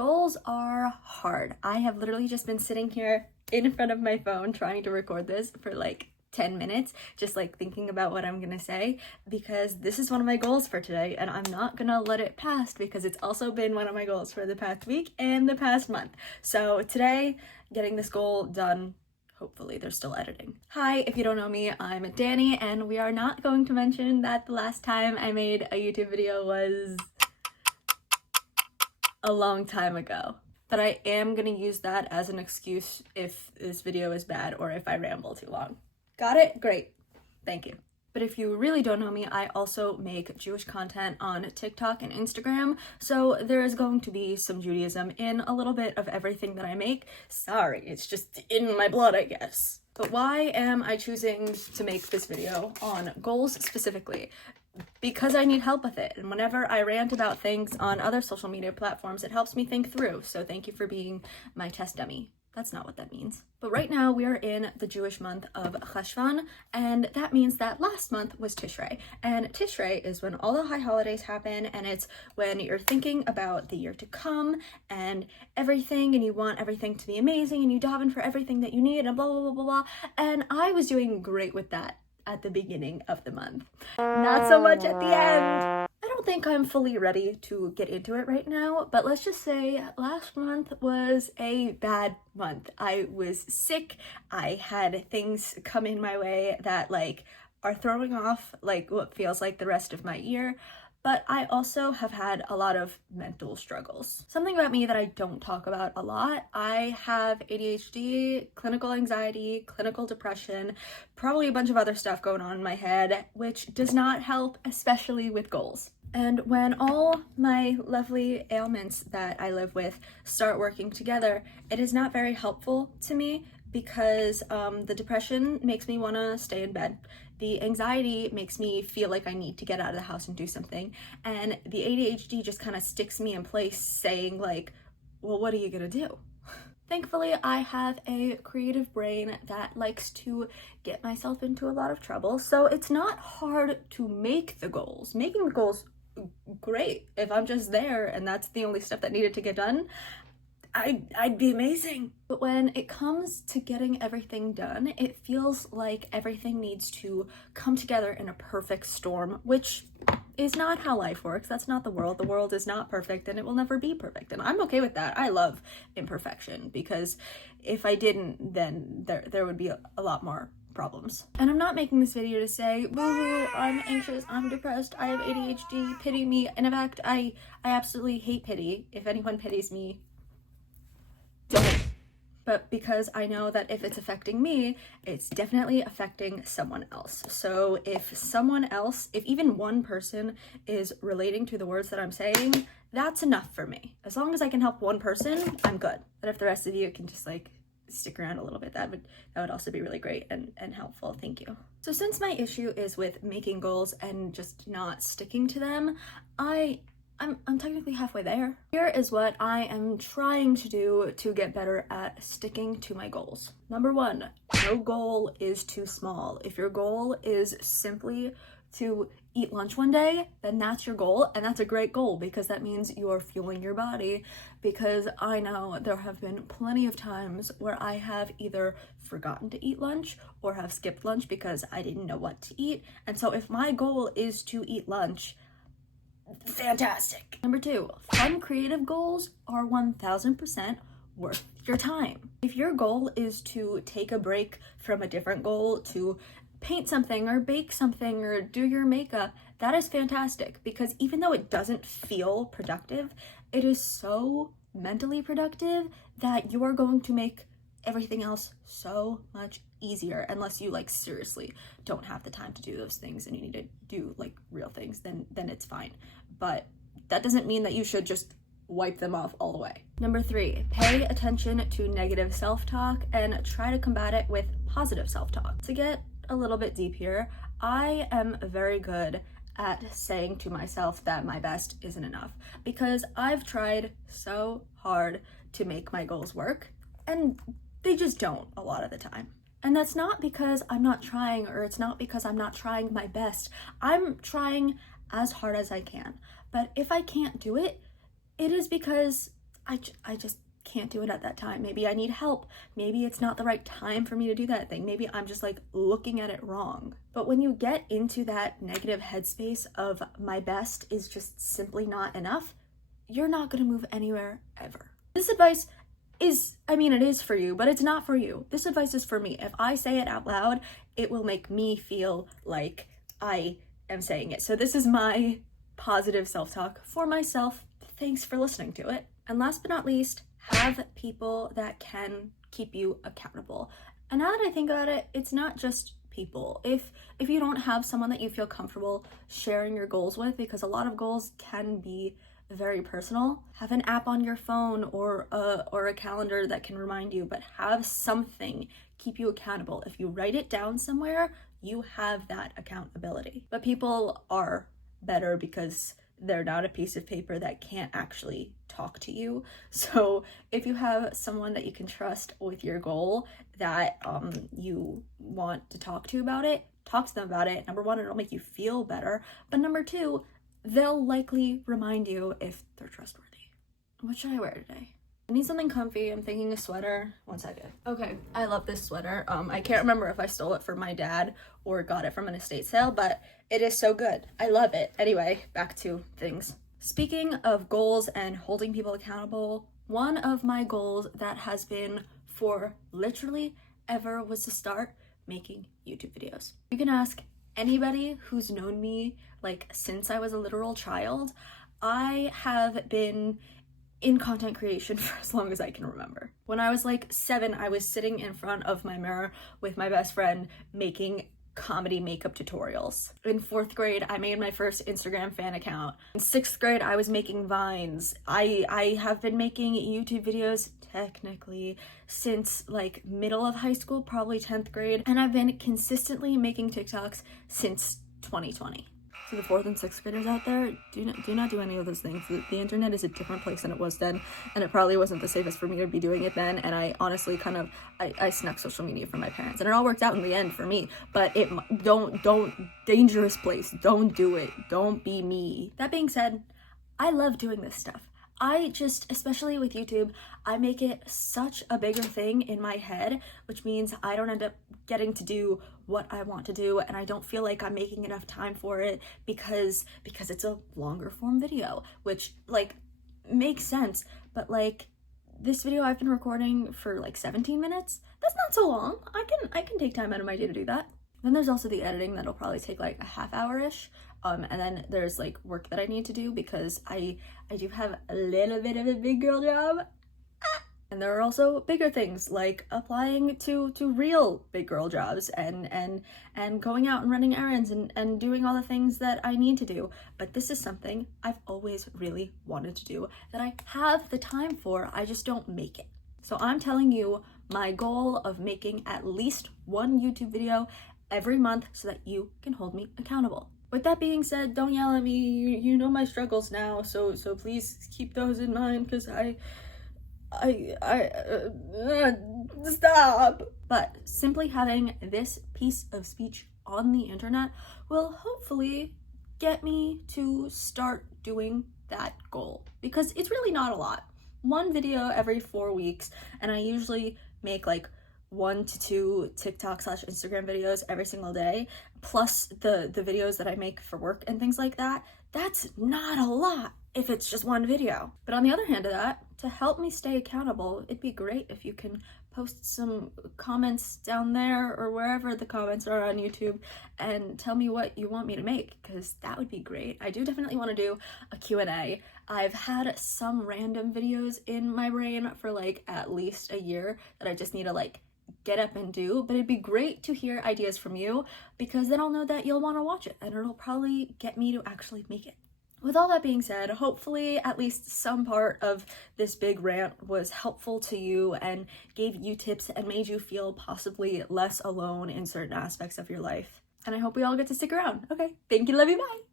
Goals are hard. I have literally just been sitting here in front of my phone trying to record this for like 10 minutes, just like thinking about what I'm gonna say, because this is one of my goals for today and I'm not gonna let it pass because it's also been one of my goals for the past week and the past month. So today, getting this goal done. Hopefully they're still editing. Hi, if you don't know me, I'm Danny, and we are not going to mention that the last time I made a YouTube video was a long time ago. But I am gonna use that as an excuse if this video is bad or if I ramble too long. Got it? Great. Thank you. But if you really don't know me, I also make Jewish content on TikTok and Instagram, so there is going to be some Judaism in a little bit of everything that I make. Sorry, it's just in my blood, I guess. But why am I choosing to make this video on goals specifically? Because I need help with it, and whenever I rant about things on other social media platforms, it helps me think through, so thank you for being my test dummy. That's not what that means. But right now we are in the Jewish month of Cheshvan, and that means that last month was Tishrei. And Tishrei is when all the high holidays happen, and it's when you're thinking about the year to come and everything, and you want everything to be amazing, and you daven for everything that you need, and blah, blah, blah, blah, blah. And I was doing great with that at the beginning of the month. Not so much at the end. I don't think I'm fully ready to get into it right now, but let's just say last month was a bad month. I was sick. I had things come in my way that are throwing off what feels like the rest of my year. But I also have had a lot of mental struggles. Something about me that I don't talk about a lot. I have ADHD, clinical anxiety, clinical depression, probably a bunch of other stuff going on in my head, which does not help, especially with goals. And when all my lovely ailments that I live with start working together, it is not very helpful to me because the depression makes me want to stay in bed. The anxiety makes me feel like I need to get out of the house and do something. And the ADHD just kind of sticks me in place saying well, what are you gonna do? Thankfully, I have a creative brain that likes to get myself into a lot of trouble. So it's not hard to make the goals. Making the goals, great. If I'm just there and that's the only stuff that needed to get done, I'd be amazing. But when it comes to getting everything done, it feels like everything needs to come together in a perfect storm, which is not how life works. That's not the world. The world is not perfect and it will never be perfect. And I'm okay with that. I love imperfection because if I didn't, then there would be a lot more problems. And I'm not making this video to say, boo-hoo, I'm anxious, I'm depressed, I have ADHD, pity me. And in fact, I absolutely hate pity. If anyone pities me, don't. But because I know that if it's affecting me, it's definitely affecting someone else. So if even one person is relating to the words that I'm saying, that's enough for me. As long as I can help one person, I'm good. But if the rest of you can just stick around a little bit, that would also be really great and helpful. Thank you. So since my issue is with making goals and just not sticking to them, I'm technically halfway there. Here is what I am trying to do to get better at sticking to my goals. Number one, no goal is too small. If your goal is simply to eat lunch one day, then that's your goal, and that's a great goal because that means you're fueling your body. Because I know there have been plenty of times where I have either forgotten to eat lunch or have skipped lunch because I didn't know what to eat. And so if my goal is to eat lunch, fantastic. Number two, fun creative goals are 1000% worth your time. If your goal is to take a break from a different goal to paint something or bake something or do your makeup, that is fantastic because even though it doesn't feel productive, it is so mentally productive that you are going to make everything else so much easier. Unless you seriously don't have the time to do those things and you need to do real things, then it's fine. But that doesn't mean that you should just wipe them off all the way. Number three, pay attention to negative self-talk and try to combat it with positive self-talk. To get a little bit deep here, I am very good at saying to myself that my best isn't enough because I've tried so hard to make my goals work and they just don't a lot of the time. And that's not because I'm not trying, or it's not because I'm not trying my best. I'm trying as hard as I can. But if I can't do it, it is because I just can't do it at that time. Maybe I need help. Maybe it's not the right time for me to do that thing. Maybe I'm just like looking at it wrong. But when you get into that negative headspace of my best is just simply not enough, you're not gonna move anywhere ever. This advice is, I mean, it is for you, but it's not for you. This advice is for me. If I say it out loud, it will make me feel like I am saying it. So this is my positive self-talk for myself. Thanks for listening to it. And last but not least, have people that can keep you accountable. And now that I think about it, it's not just people. If you don't have someone that you feel comfortable sharing your goals with, because a lot of goals can be very personal, have an app on your phone or a calendar that can remind you, but have something keep you accountable. If you write it down somewhere, you have that accountability. But people are better because they're not a piece of paper that can't actually talk to you. So if you have someone that you can trust with your goal that you want to talk to about it, talk to them about it. Number one, it'll make you feel better. But number two, they'll likely remind you if they're trustworthy. What should I wear today? I need something comfy. I'm thinking a sweater. One second. Okay, I love this sweater. I can't remember if I stole it from my dad or got it from an estate sale, but it is so good. I love it. Anyway, back to things. Speaking of goals and holding people accountable, one of my goals that has been for literally ever was to start making YouTube videos. You can ask anybody who's known me like since I was a literal child. I have been in content creation for as long as I can remember. When I was like 7, I was sitting in front of my mirror with my best friend making comedy makeup tutorials. In 4th grade, I made my first Instagram fan account. In 6th grade, I was making Vines. I have been making YouTube videos technically since like middle of high school, probably 10th grade, and I've been consistently making TikToks since 2020. To the 4th and 6th graders out there, do not do any of those things. The internet is a different place than it was then, and it probably wasn't the safest for me to be doing it then, and I honestly I snuck social media from my parents, and it all worked out in the end for me, but dangerous place, don't do it, don't be me. That being said, I love doing this stuff. I just, especially with YouTube, I make it such a bigger thing in my head, which means I don't end up getting to do what I want to do, and I don't feel like I'm making enough time for it because it's a longer form video, which like makes sense. But like this video I've been recording for like 17 minutes, that's not so long. I can take time out of my day to do that. Then there's also the editing that'll probably take like a half hour-ish. And then there's like work that I need to do because I do have a little bit of a big girl job. And there are also bigger things like applying to real big girl jobs and going out and running errands and doing all the things that I need to do. But this is something I've always really wanted to do that I have the time for, I just don't make it. So I'm telling you my goal of making at least one YouTube video every month so that you can hold me accountable. With that being said, don't yell at me. You know my struggles now, so please keep those in mind because stop. But simply having this piece of speech on the internet will hopefully get me to start doing that goal because it's really not a lot. One video every 4 weeks, and I usually make like 1 to 2 TikTok/Instagram videos every single day, plus the videos that I make for work and things like that. That's not a lot if it's just one video. But on the other hand of that, to help me stay accountable, it'd be great if you can post some comments down there or wherever the comments are on YouTube and tell me what you want me to make, because that would be great. I do definitely want to do a Q&A. I've had some random videos in my brain for like at least a year that I just need to like get up and do, but it'd be great to hear ideas from you because then I'll know that you'll want to watch it and it'll probably get me to actually make it. With all that being said, hopefully at least some part of this big rant was helpful to you and gave you tips and made you feel possibly less alone in certain aspects of your life. And I hope we all get to stick around. Okay, thank you, love you, bye!